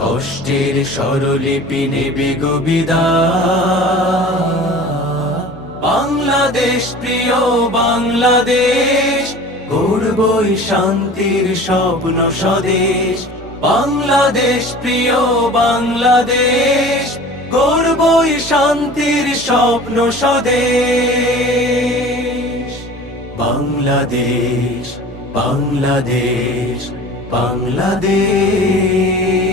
কষ্টের স্বরলিপি নেবে গোবিদা বাংলাদেশ প্রিয় বাংলাদেশ গড়বই শান্তির স্বপ্ন স্বদেশ বাংলাদেশ প্রিয় বাংলাদেশ গড়বই শান্তির স্বপ্ন স্বদেশ বাংলাদেশ বাংলাদেশ বাংলাদেশ